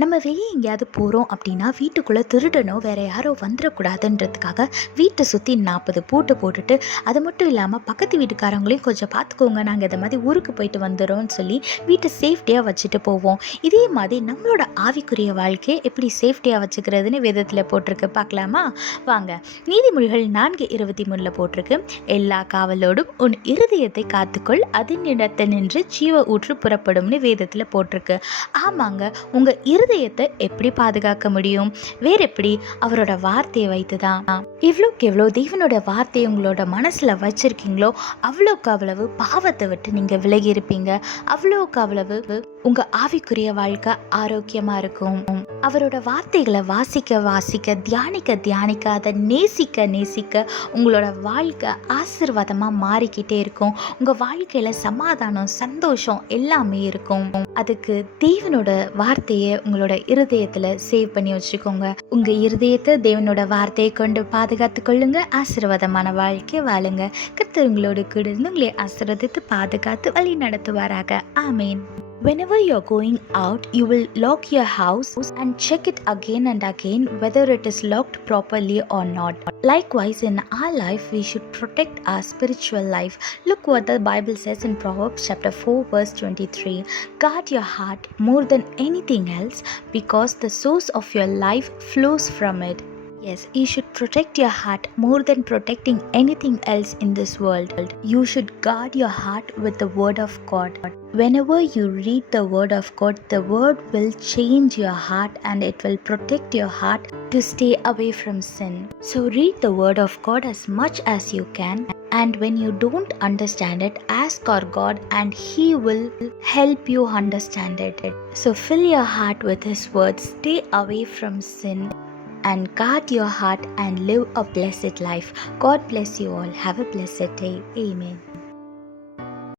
நம்ம வெளியே எங்கேயாவது போகிறோம் அப்படின்னா வீட்டுக்குள்ளே திருடனோ வேறு யாரோ வந்துடக்கூடாதுன்றதுக்காக வீட்டை சுற்றி 40 பூட்டு போட்டுட்டு, அது மட்டும் இல்லாமல் பக்கத்து வீட்டுக்காரங்களையும் கொஞ்சம் பார்த்துக்கோங்க, நாங்கள் இந்த மாதிரி ஊருக்கு போயிட்டு வந்துடுறோம்னு சொல்லி வீட்டை சேஃப்டியாக வச்சுட்டு போவோம். இதே மாதிரி நம்மளோட ஆவிக்குரிய வாழ்க்கையை எப்படி சேஃப்டியாக வச்சுக்கிறதுன்னு வேதத்தில் போட்டிருக்கு, பார்க்கலாமா? வாங்க. நீதிமொழிகள் 4:23 போட்டிருக்கு, எல்லா காவலோடும் உன் இருதயத்தை காத்துக்கொள், அதன் இடத்தை நின்று ஜீவ ஊற்று புறப்படும்னு வேதத்தில் போட்டிருக்கு. ஆமாங்க, உங்கள் இருதயத்தை எப்படி பாதுகாக்க முடியும்? வேற எப்படி? அவரோட வார்த்தையை வைத்துதான். எவ்வளோக்கு எவ்வளோ தேவனோட வார்த்தையை உங்களோட மனசுல வச்சிருக்கீங்களோ அவ்வளோக்கு அவ்வளவு பாவத்தை விட்டு நீங்க விலகி இருப்பீங்க. அவ்வளோக்கு அவ்வளவு உங்க ஆவிக்குரிய வாழ்க்கை ஆரோக்கியமா இருக்கும். அவரோட வார்த்தைகளை வாசிக்க வாசிக்க, தியானிக்க தியானிக்க, அதை நேசிக்க நேசிக்க உங்களோட வாழ்க்கை ஆசீர்வாதமா மாறிக்கிட்டே இருக்கும். உங்க வாழ்க்கையில சமாதானம், சந்தோஷம் எல்லாமே இருக்கும். அதுக்கு தேவனோட வார்த்தையை உங்களோட இருதயத்துல சேவ் பண்ணி வச்சுக்கோங்க. உங்க இருதயத்தை தேவனோட வார்த்தையை கொண்டு பாதுகாத்து கொள்ளுங்க. ஆசீர்வாதமான வாழ்க்கை வாழுங்க. கர்த்தர் உங்களோடு கூட இருந்து உங்களை ஆசீர்வதித்து பாதுகாத்து வழி நடத்துவாராக. ஆமேன். Whenever you're going out, you will lock your house and check it again and again whether it is locked properly or not. Likewise, in our life, we should protect our spiritual life. Look what the Bible says in Proverbs chapter 4 verse 23. Guard your heart more than anything else, because the source of your life flows from it. Yes, you should protect your heart more than protecting anything else in this world. You should guard your heart with the word of God. Whenever you read the word of God, the word will change your heart and it will protect your heart to stay away from sin. So read the word of God as much as you can. And when you don't understand it, ask our God and He will help you understand it. So fill your heart with His words. Stay away from sin and guard your heart and live a blessed life. God bless you all. Have a blessed day. Amen.